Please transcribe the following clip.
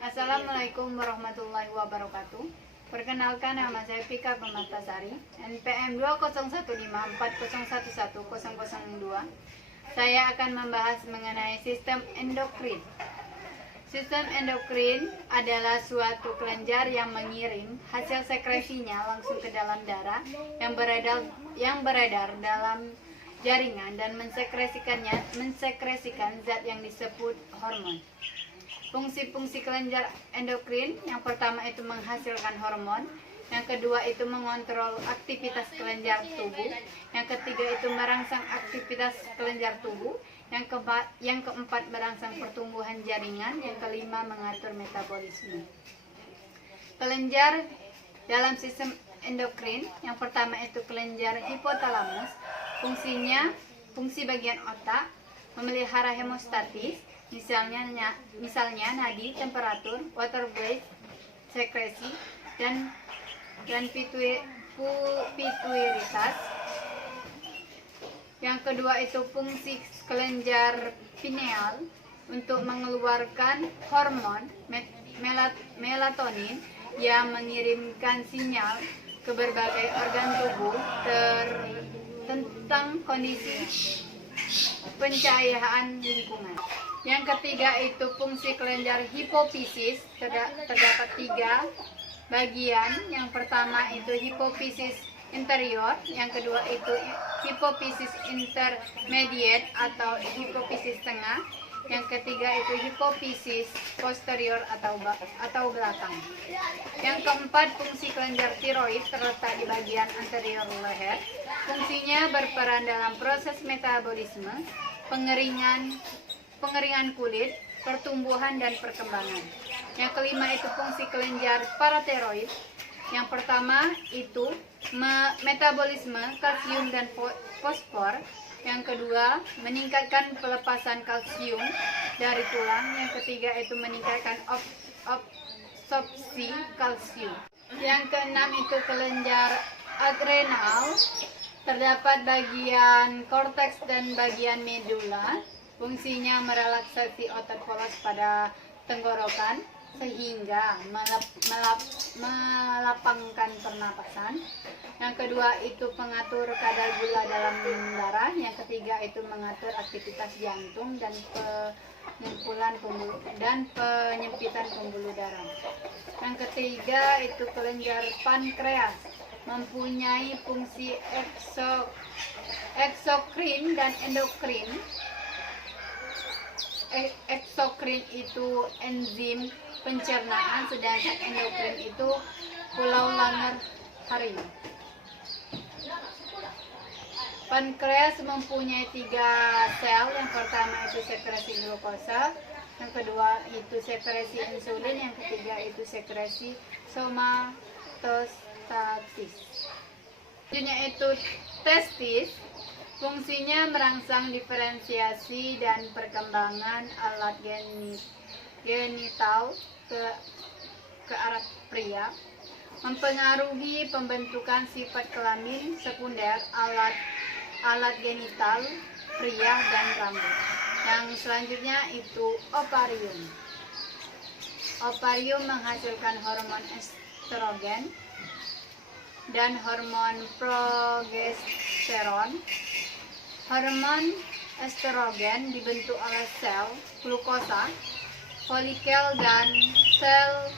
Assalamualaikum warahmatullahi wabarakatuh. Perkenalkan, nama saya Pika Permatasari, NPM 20154011002. Saya akan membahas mengenai sistem endokrin. Sistem endokrin adalah suatu kelenjar yang mengirim hasil sekresinya langsung ke dalam darah yang beredar dalam jaringan dan mensekresikan zat yang disebut hormon. Fungsi-fungsi kelenjar endokrin, yang pertama itu menghasilkan hormon, yang kedua itu mengontrol aktivitas kelenjar tubuh, yang ketiga itu merangsang aktivitas kelenjar tubuh, yang keempat merangsang pertumbuhan jaringan, yang kelima mengatur metabolisme. Kelenjar dalam sistem endokrin, yang pertama itu kelenjar hipotalamus, fungsi bagian otak, memelihara hemostatis, misalnya nadi, temperatur, water weight, sekresi, dan pituitaritas. Yang kedua itu fungsi kelenjar pineal untuk mengeluarkan hormon melatonin yang mengirimkan sinyal ke berbagai organ tubuh tentang kondisi pencahayaan lingkungan. Yang ketiga itu fungsi kelenjar hipofisis, terdapat 3 bagian. Yang pertama itu hipofisis interior, yang kedua itu hipofisis intermediate atau hipofisis tengah, yang ketiga itu hipofisis posterior atau belakang. Yang keempat, fungsi kelenjar tiroid terletak di bagian anterior leher. Fungsinya berperan dalam proses metabolisme, pengeringan kulit, pertumbuhan dan perkembangan. Yang kelima itu fungsi kelenjar paratiroid. Yang pertama itu metabolisme kalsium dan fosfor. Yang kedua, meningkatkan pelepasan kalsium dari tulang. Yang ketiga itu meningkatkan absorpsi kalsium. Yang keenam itu kelenjar adrenal, terdapat bagian korteks dan bagian medula. Fungsinya merelaksasi otot polos pada tenggorokan sehingga melapangkan pernapasan. Yang kedua itu pengatur kadar gula dalam darah. Yang ketiga itu mengatur aktivitas jantung dan penyempitan pembuluh darah. Yang ketiga itu kelenjar pankreas, mempunyai fungsi eksokrin dan endokrin. Eksokrin itu enzim pencernaan, sedangkan endokrin itu pulau Langer Hering. Pankreas mempunyai 3 sel. Yang pertama itu sekresi glukosa, yang kedua itu sekresi insulin, yang ketiga itu sekresi somatostatis. Selanjutnya itu testis. Fungsinya merangsang diferensiasi dan perkembangan alat genital ke arah pria, mempengaruhi pembentukan sifat kelamin sekunder alat genital pria dan rambut. Yang selanjutnya itu ovarium. Ovarium menghasilkan hormon estrogen dan hormon progesteron. Hormon estrogen dibentuk oleh sel glukosa, folikel dan sel